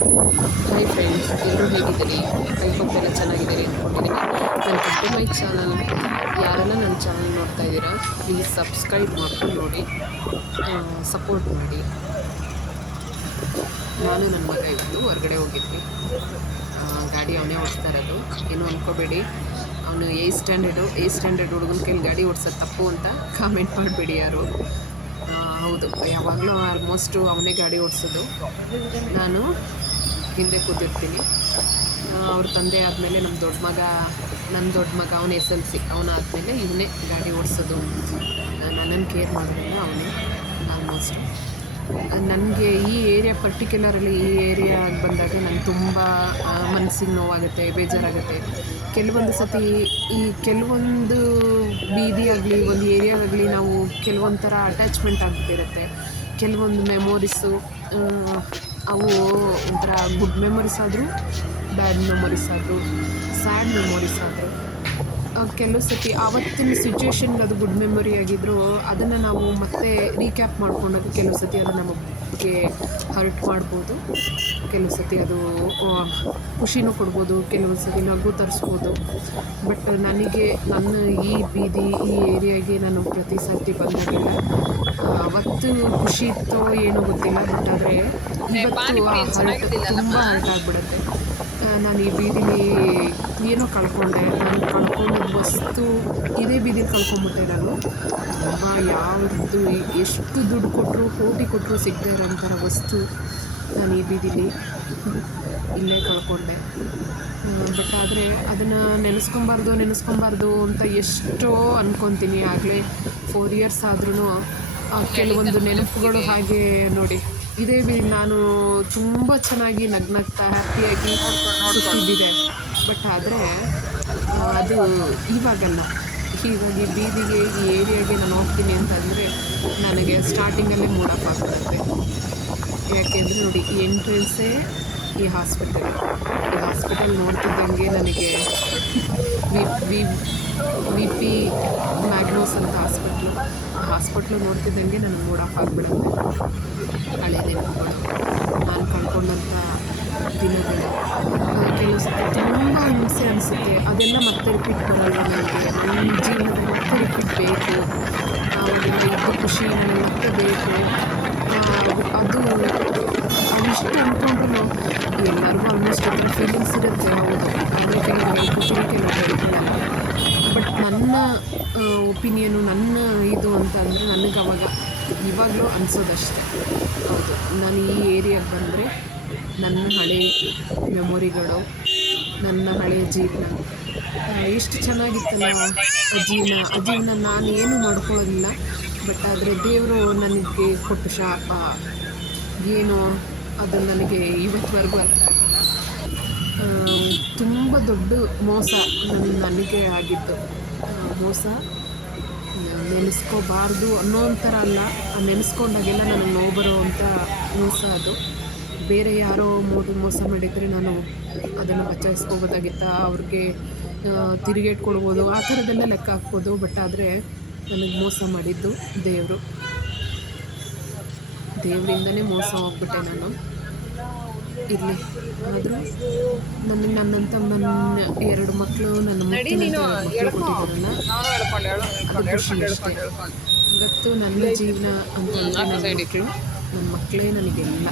Hi friends ಎಲ್ಲರೂ ಹೇಗಿದ್ದೀರಿ? ಎಲ್ಲ ಚೆನ್ನಾಗಿದ್ದೀರಿ ಅಂದ್ಕೊಂಡಿದ್ದೀನಿ. ನನ್ನ ಕಟ್ಟು ಮೈ ಚಾನಲ್ ಯಾರನ್ನ ನನ್ನ ಚಾನಲ್ ನೋಡ್ತಾ ಇದ್ದೀರಾ ಪ್ಲೀಸ್ ಸಬ್ಸ್ಕ್ರೈಬ್ ಮಾಡ್ಕೊಂಡು ನೋಡಿ ಸಪೋರ್ಟ್ ಮಾಡಿ. ನಾನು ನನ್ನ ಮಗ ಇವತ್ತು ಹೊರಗಡೆ ಹೋಗಿದ್ವಿ. ಗಾಡಿ ಅವನೇ ಓಡಿಸ್ತಾ ಇರೋದು. ಏನು ಅಂದ್ಕೋಬೇಡಿ ಅವನು ಏ ಸ್ಟ್ಯಾಂಡರ್ಡು ಏ ಸ್ಟ್ಯಾಂಡರ್ಡ್ ಹುಡುಗನ ಕೈಲಿ ಗಾಡಿ ಓಡಿಸೋದು ತಪ್ಪು ಅಂತ ಕಾಮೆಂಟ್ ಮಾಡಬೇಡಿ ಯಾರು. ಹೌದು, ಯಾವಾಗಲೂ ಆಲ್ಮೋಸ್ಟು ಅವನೇ ಗಾಡಿ ಓಡಿಸೋದು. ನಾನು ಹಿಂದೆ ಕೂತಿರ್ತೀನಿ. ಅವ್ರ ತಂದೆ ಆದಮೇಲೆ ನಮ್ಮ ದೊಡ್ಡ ಮಗ ನನ್ನ ದೊಡ್ಡ ಮಗ, ಅವನ ಎಸ್ ಎಲ್ ಸಿ. ಅವನಾದಮೇಲೆ ಇವನೇ ಗಾಡಿ ಓಡಿಸೋದು. ನನ್ನನ್ನು ಕೇರ್ ಮಾಡೋದಿಲ್ಲ ಅವನೇ ಆಲ್ಮೋಸ್ಟ್ ನನಗೆ ಈ ಏರಿಯಾ ಪರ್ಟಿಕ್ಯುಲರಲ್ಲಿ ಈ ಏರಿಯಾಗೆ ಬಂದಾಗ ನಂಗೆ ತುಂಬ ಮನಸ್ಸಿಗೆ ನೋವಾಗುತ್ತೆ, ಬೇಜಾರಾಗುತ್ತೆ. ಕೆಲವೊಂದು ಸತಿ ಈ ಕೆಲವೊಂದು ಬೀದಿಯಾಗಲಿ, ಒಂದು ಏರಿಯಾಗಲಿ ನಾವು ಕೆಲವೊಂದು ಥರ ಅಟ್ಯಾಚ್ಮೆಂಟ್ ಆಗ್ಬಿಟ್ಟಿರುತ್ತೆ. ಕೆಲವೊಂದು ಮೆಮೊರೀಸು ಅವು ಒಂಥರ ಗುಡ್ ಮೆಮೊರೀಸ್ ಆದರೂ, ಬ್ಯಾಡ್ ಮೆಮೊರೀಸ್ ಆದರೂ, ಸ್ಯಾಡ್ ಮೆಮೊರೀಸ್ ಆದರೂ. ಕೆಲವು ಸತಿ ಆವತ್ತಿನ ಸಿಚುವೇಶನ್ಗೆ ಅದು ಗುಡ್ ಮೆಮೊರಿ ಆಗಿದ್ರು ಅದನ್ನು ನಾವು ಮತ್ತೆ ರೀಕ್ಯಾಪ್ ಮಾಡ್ಕೊಂಡಾಗ ಕೆಲವು ಸತಿ ಅದು ನಮಗೆ ಹರ್ಟ್ ಮಾಡ್ಬೋದು. ಕೆಲವು ಸತಿ ಅದು ಖುಷಿನೂ ಕೊಡ್ಬೋದು ಕೆಲವೊಂದು ಸತಿ ನಗು ತರಿಸ್ಬೋದು. ಬಟ್ ನನಗೆ ನನ್ನ ಈ ಬೀದಿ ಈ ಏರಿಯಾಗೆ ನಾನು ಪ್ರತಿ ಸತಿ ಬಂದಾಗಿಲ್ಲ ಅವತ್ತು ಖುಷಿ ಇತ್ತೋ ಏನೋ ಗೊತ್ತಿಲ್ಲ ಬಟ್ ಆದರೆ ಇವತ್ತು ಹರ್ಟ್ ತುಂಬ ಹರ್ಟ್ ಆಗಿಬಿಡುತ್ತೆ. ನಾನು ಈ ಬೀದಿಲಿ ಏನೋ ಕಳ್ಕೊಂಡೆ. ನಾನು ಕಳ್ಕೊಂಡಿದ್ದ ವಸ್ತು ಇದೇ ಬೀದಿಲಿ ಕಳ್ಕೊಂಬಿಟ್ಟೆ ನಾನು. ತುಂಬ ಯಾವುದು ಎಷ್ಟು ದುಡ್ಡು ಕೊಟ್ಟರು ಕೋಟಿ ಕೊಟ್ಟರು ಸಿಗದೆ ಇರೋಂಥರ ವಸ್ತು ನಾನು ಈ ಬೀದಿಲಿ ಇಲ್ಲೇ ಕಳ್ಕೊಂಡೆ. ಬಟ್ ಆದರೆ ಅದನ್ನು ನೆನೆಸ್ಕೊಬಾರ್ದು ನೆನೆಸ್ಕೊಬಾರ್ದು ಅಂತ ಎಷ್ಟೋ ಅಂದ್ಕೊತೀನಿ ಆಗಲೇ ಫೋರ್ ಇಯರ್ಸ್ ಆದ್ರೂ ಕೆಲವೊಂದು ನೆನಪುಗಳು ಹಾಗೆ ನೋಡಿ. ಇದೇ ಬಿಡಿ, ನಾನು ತುಂಬ ಚೆನ್ನಾಗಿ ನಗ್ನಗ್ತಾ ಹ್ಯಾಪಿಯಾಗಿ ಸುತ್ತಿದ್ದಿದೆ. ಬಟ್ ಆದರೆ ಅದು ಇವಾಗಲ್ಲ. ಹೀಗಾಗಿ ಬೀದಿಗೆ ಈ ಏರಿಯಾಗೆ ನಾನು ಹೋಗ್ತೀನಿ ಅಂತಂದರೆ ನನಗೆ ಸ್ಟಾರ್ಟಿಂಗಲ್ಲೇ ಮೂಡಪ್ಪ ಯಾಕೆಂದರೆ ನೋಡಿ, ಈ ಎಂಟ್ರೆನ್ಸೇ ಈ ಹಾಸ್ಪಿಟಲ್ ಈ ಹಾಸ್ಪಿಟಲ್ ನೋಡ್ತಿದ್ದಂಗೆ ನನಗೆ ವಿ ವಿ ವಿ ಪಿ ಮ್ಯಾಗ್ನೋಸ್ ಅಂತ ಹಾಸ್ಪಿಟ್ಲು ಹಾಸ್ಪಿಟ್ಲು ನೋಡ್ತಿದ್ದಂಗೆ ನನಗೆ ಮೂಡ್ ಆಫ್ ಆಗಿಬಿಡುತ್ತೆ. ಹಳೆ ನೆನಪುಗಳು ನಾನು ಕಳ್ಕೊಂಡಂಥ ದಿನಗಳು. ಕೆಲವು ಸತಿ ತುಂಬ ಹಿಂಸೆ ಅನಿಸುತ್ತೆ. ಅದೆಲ್ಲ ಮತ್ತೆ ರಿಪೀಟ್ ಬರಲ್ಲ ನನಗೆ? ನನ್ನ ಜೀವನದಲ್ಲಿ ಮತ್ತೆ ರಿಪೀಟ್ ಬೇಕು. ಆವಾಗೆಲ್ಲ ಇದ್ದು ಖುಷಿ ನನಗೆ ಮತ್ತೆ ಬೇಕು. ಅದು ಅವಿಷ್ಟು ಅಂದ್ಕೊಂಡ್ರು ಎಲ್ಲರಿಗೂ ಆಲ್ಮೋಸ್ಟ್ ಫೀಲಿಂಗ್ಸ್ ಇರುತ್ತೆ. ಹೌದು. ಆದರೆ ಕೆಲವರು ಖುಷಿ ನನ್ನ ಒಪಿನಿಯನು ನನ್ನ ಇದು ಅಂತಂದರೆ ನನಗೆ ಅವಾಗ ಇವಾಗಲೂ ಅನಿಸೋದಷ್ಟೇ. ಹೌದು ನಾನು ಈ ಏರಿಯಾಗೆ ಬಂದರೆ ನನ್ನ ಹಳೆ ಮೆಮೊರಿಗಳು ನನ್ನ ಹಳೆಯ ಜೀವನ. ಎಷ್ಟು ಚೆನ್ನಾಗಿತ್ತು ನಾವು ಅಜೀವನ. ಆ ನಾನು ಏನು ಮಾಡ್ಕೊಳ್ಳೋದಿಲ್ಲ ಬಟ್ ಆದರೆ ದೇವರು ನನಗೆ ಕೊಟ್ಟು ಶಾಪ. ಏನು ಅದು ನನಗೆ ಇವತ್ತುವರೆಗೂ ಅರ್ಥ. ತುಂಬ ದೊಡ್ಡ ಮೋಸ ನನ್ನ ನನಗೆ ಆಗಿದ್ದು. ಆ, ಮೋಸ. ನೆನೆಸ್ಕೋಬಾರ್ದು ಅನ್ನೋ ಒಂಥರ ಅಲ್ಲ. ನೆನೆಸ್ಕೊಂಡಾಗೆಲ್ಲ ನನಗೆ ನೋವು ಬರೋವಂಥ ಮೋಸ ಅದು. ಬೇರೆ ಯಾರೋ ಮೋದಿ ಮೋಸ ಮಾಡಿದರೆ ನಾನು ಅದನ್ನು ಬಚಾಯಿಸ್ಕೋಬೋದಾಗಿತ್ತ? ಅವ್ರಿಗೆ ತಿರುಗೇಟ್ ಕೊಡ್ಬೋದು ಆ ಥರದ್ದೆಲ್ಲ ಲೆಕ್ಕ ಹಾಕ್ಬೋದು. ಬಟ್ ಆದರೆ ನನಗೆ ಮೋಸ ಮಾಡಿದ್ದು ದೇವರು. ದೇವರಿಂದನೇ ಮೋಸ ಹೋಗ್ಬಿಟ್ಟೆ ನಾನು. ಇರಲಿ. ಆದರೂ ನನಗೆ ನನ್ನ ತಮ್ಮನ ಎರಡು ಮಕ್ಕಳು ನನ್ನ ಇವತ್ತು ನನ್ನ ಜೀವನ ಅಂತ ನನ್ನ ಮಕ್ಕಳೇ ನನಗೆಲ್ಲ.